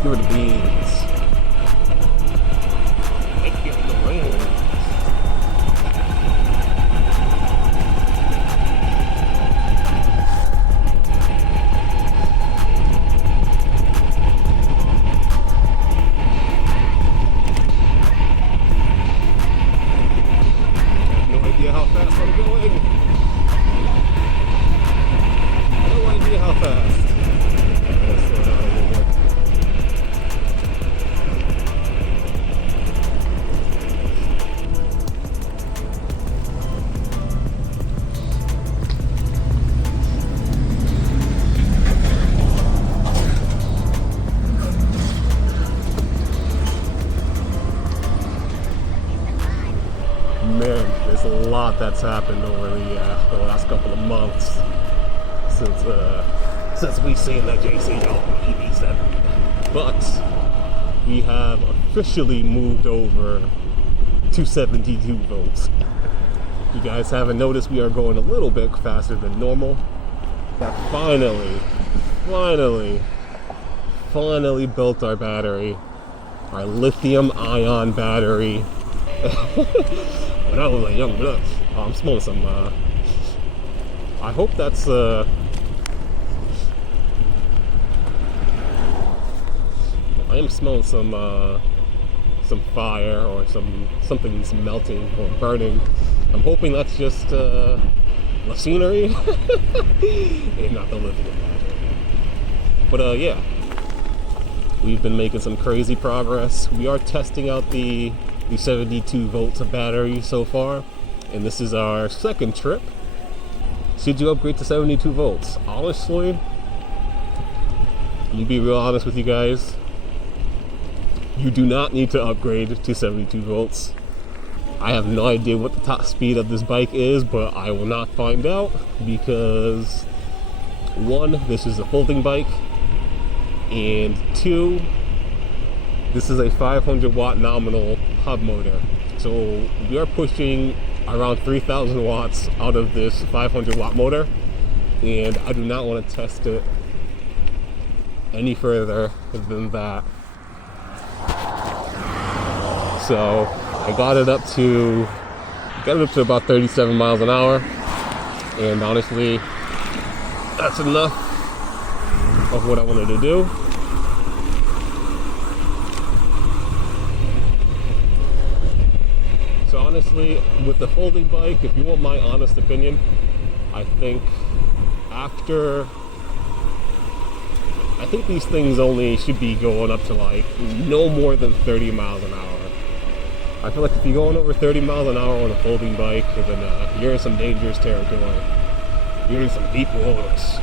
Let's give it the beans. Let's give it the wings. How fast I'm going. I have no idea how fast. Let's slow down a little bit. Man, there's a lot that's happened over the last couple of months since we've seen that Jasion EB7. But we have officially moved over to 72 volts. You guys haven't noticed we are going a little bit faster than normal. But finally built our battery, our lithium-ion battery. When I was a young blood. Oh, I'm smelling some, I hope that's, I am smelling some fire or something's melting or burning. I'm hoping that's just, machinery and not the lithium battery. But, yeah. We've been making some crazy progress. We are testing out the 72 volts of battery so far, and this is our second trip. Should you upgrade to 72 volts? Honestly, let me be real honest with you guys, you do not need to upgrade to 72 volts. I have no idea what the top speed of this bike is, but I will not find out because 1, this is a folding bike, and 2, this is a 500 watt nominal hub motor. So we are pushing around 3,000 watts out of this 500 watt motor, and I do not want to test it any further than that. So I got it up to about 37 miles an hour, and honestly, that's enough of what I wanted to do. So honestly, with the folding bike, if you want my honest opinion, I think these things only should be going up to like no more than 30 miles an hour. I feel like if you're going over 30 miles an hour on a folding bike, then you're in some dangerous territory. You're in some deep waters.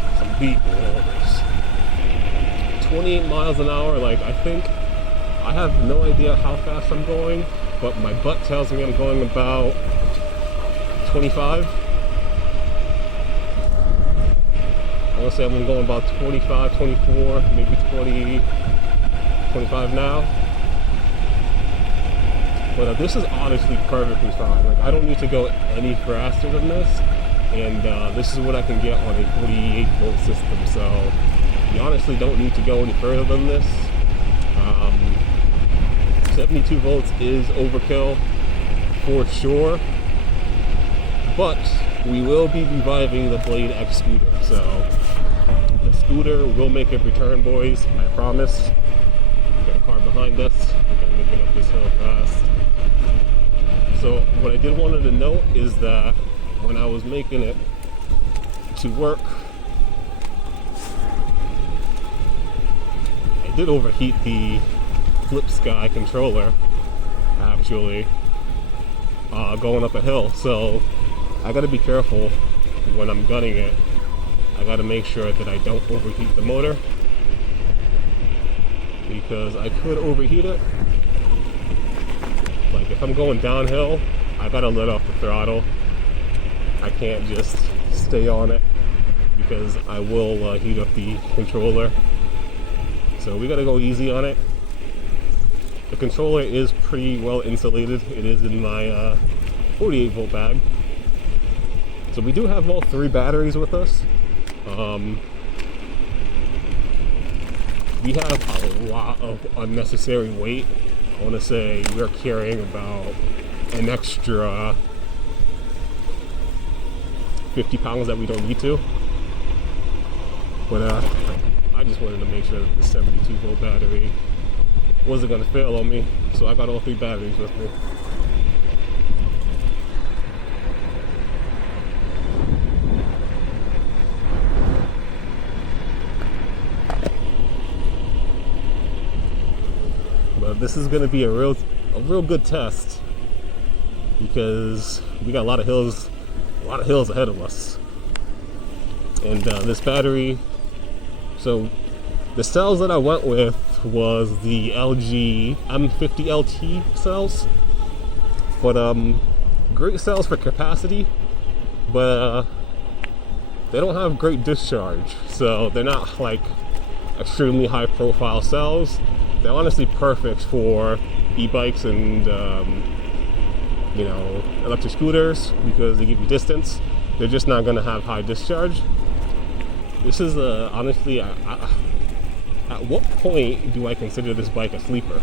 28 miles an hour, like I think, I have no idea how fast I'm going, but my butt tells me I'm going about 25. I want to say I'm going about 25, 24, maybe 20, 25 now. But this is honestly perfectly fine. Like I don't need to go any faster than this, and this is what I can get on a 48 volt system. So you honestly don't need to go any further than this. 72 volts is overkill for sure, but we will be reviving the Blade X scooter. So the scooter will make a return, boys, I promise. We've got a car behind us. We're gonna make it up this hill fast. So what I did wanted to note is that when I was making it to work, I did overheat the Flipsky controller, actually, going up a hill. So I gotta be careful when I'm gunning it. I gotta make sure that I don't overheat the motor, because I could overheat it. Like if I'm going downhill, I gotta let off the throttle. I can't just stay on it because I will heat up the controller. So we gotta go easy on it. The controller is pretty well insulated. It is in my 48 volt bag. So we do have all 3 batteries with us. we have a lot of unnecessary weight. I want to say we're carrying about an extra 50 pounds that we don't need to. But I just wanted to make sure that the 72 volt battery wasn't going to fail on me. So I got all 3 batteries with me. But this is going to be a real good test because we got a lot of hills ahead of us. And this battery, so the cells that I went with was the LG M50 LT cells, but great cells for capacity, but they don't have great discharge, so they're not like extremely high profile cells. They're honestly perfect for e-bikes and electric scooters because they give you distance. They're just not going to have high discharge. This is honestly, at what point do I consider this bike a sleeper?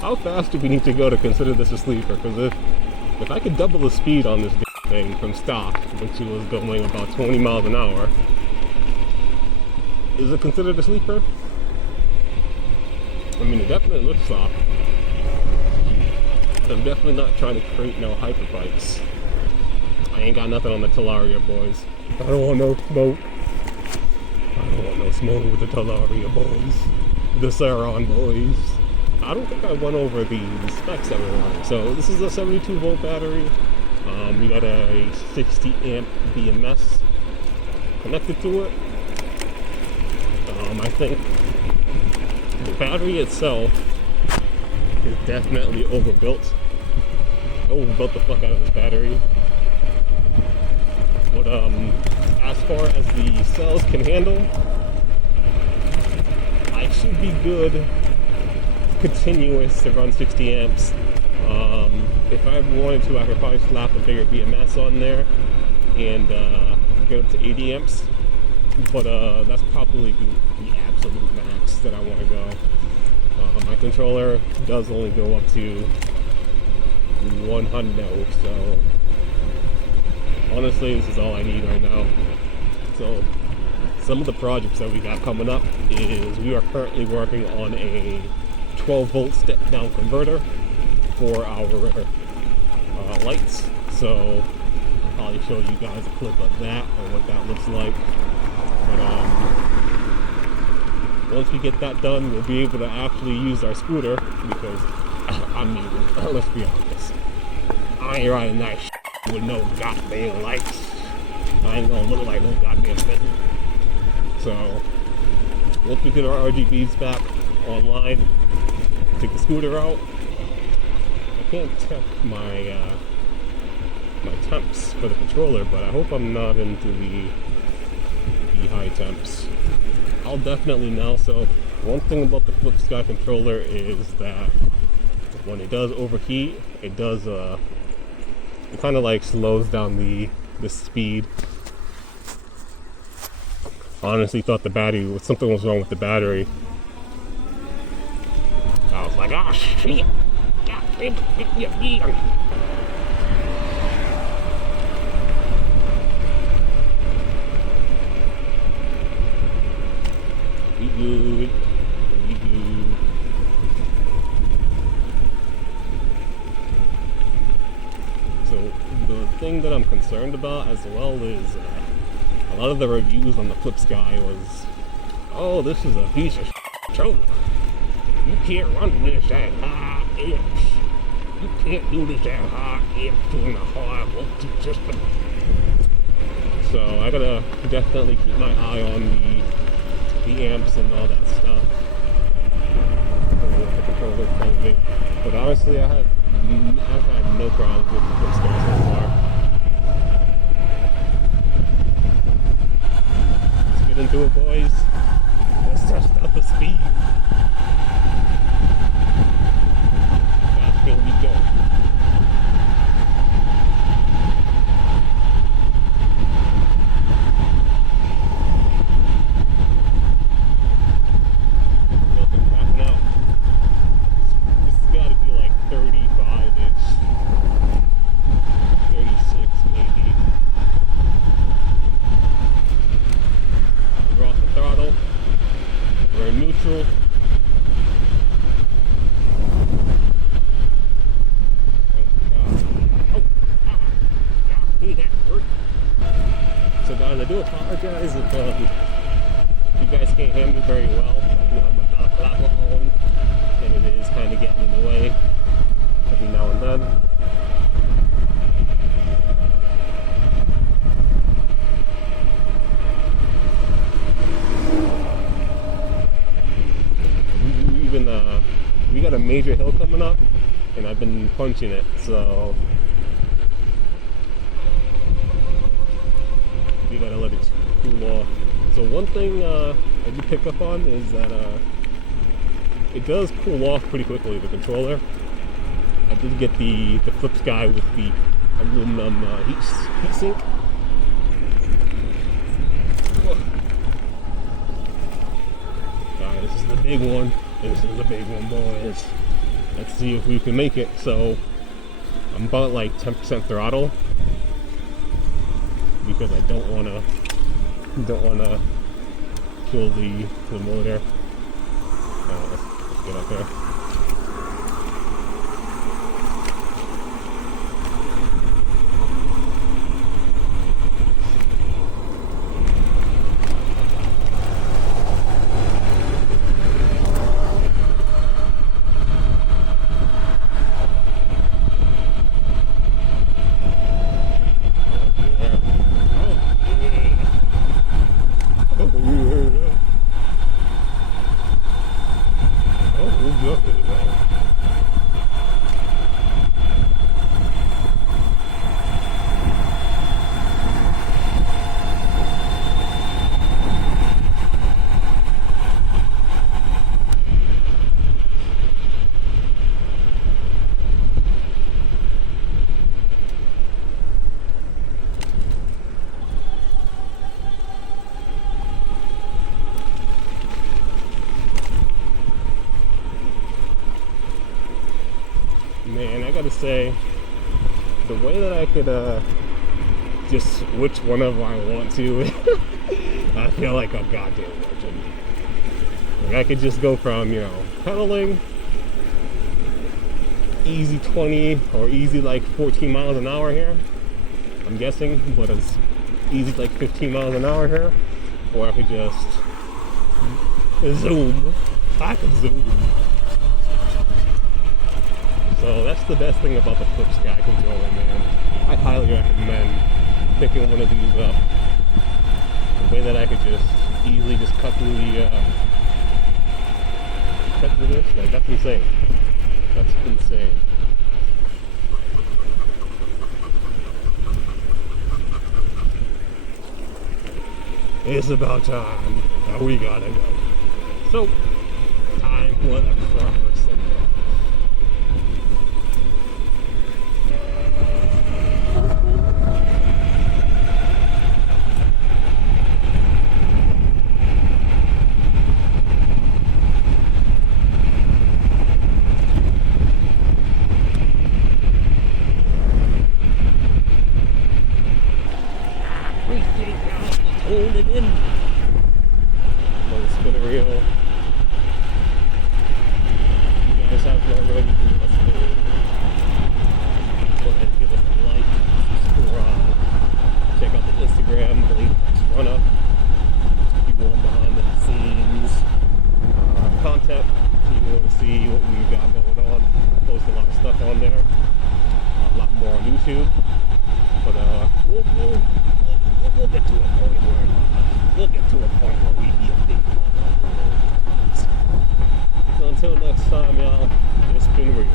How fast do we need to go to consider this a sleeper? Because if I could double the speed on this thing from stock, which was going about 20 miles an hour, is it considered a sleeper? I mean, it definitely looks soft. I'm definitely not trying to create no hyper bikes. I ain't got nothing on the Talaria, boys. I don't want no smoke. I don't want no smoke with the Talaria, boys. The Saron, boys. I don't think I went over the specs that we're running. So this is a 72 volt battery. We got a 60 amp BMS connected to it. I think the battery itself is definitely overbuilt. I overbuilt the fuck out of this battery. But as far as the cells can handle, I should be good continuous to run 60 amps. If I ever wanted to, I could probably slap a bigger BMS on there and get up to 80 amps. But that's probably the absolute max that I want to go. My controller does only go up to 100, so honestly this is all I need right now. So some of the projects that we got coming up is we are currently working on a 12 volt step down converter for our lights. So I'll probably show you guys a clip of that or what that looks like. But once we get that done, we'll be able to actually use our scooter because, I mean, let's be honest, I ain't riding that shit with no goddamn lights. I ain't gonna look like no goddamn peasant. So once we get our RGBs back online, take the scooter out. I can't check my my temps for the controller, but I hope I'm not into the high temps. I'll definitely know. So one thing about the Flipsky controller is that when it does overheat, it does it kind of like slows down the speed. Honestly thought something was wrong with the battery. I was like, oh shit, God damn it. We good. So the thing that I'm concerned about as well is a lot of the reviews on the Flipsky was, oh, this is a piece of choke. You can't run this at high amps. You can't do this at high amps doing a high voltage system. So I gotta definitely keep my eye on the amps and all that stuff. The controller's telling me. But honestly, I've had no problems with the Flipsky so far. Let's get into it, boys. Let's test out the speed. Fast, here we go. We're in neutral. So guys, I do apologize if you guys can't hear me very well. I do have my balaclava on, and it is kind of getting in the way every now and then. We got a major hill coming up, and I've been punching it, so we gotta let it cool off. So one thing I did pick up on is that it does cool off pretty quickly, the controller. I did get the Flipsky with the aluminum heat sink. Alright, this is the big one. This is the big one, boys. Let's see if we can make it. So I'm about like 10% throttle because I don't wanna kill the motor. Let's get up there. Man, I gotta say, the way that I could just switch whenever I want to, I feel like a goddamn legend. Like I could just go from, pedaling easy 20 or easy like 14 miles an hour here, I'm guessing, but it's easy like 15 miles an hour here, or I could just zoom. I could zoom. So that's the best thing about the Flipsky controller, man. I highly recommend picking one of these up. The way that I could just easily just cut through this, like that's insane. That's insane. It's about time. Now we gotta go. So, time for the proper symbol. Hold it in. Let it spin it real. You guys have to already do what's good. Go ahead and give us a like, subscribe. Check out the Instagram, Bladexrunna. If you want behind the scenes content, you want to see what we've got going on. I post a lot of stuff on there. A lot more on YouTube. But we'll get to a point where we be a big one. So until next time, y'all, it's been real.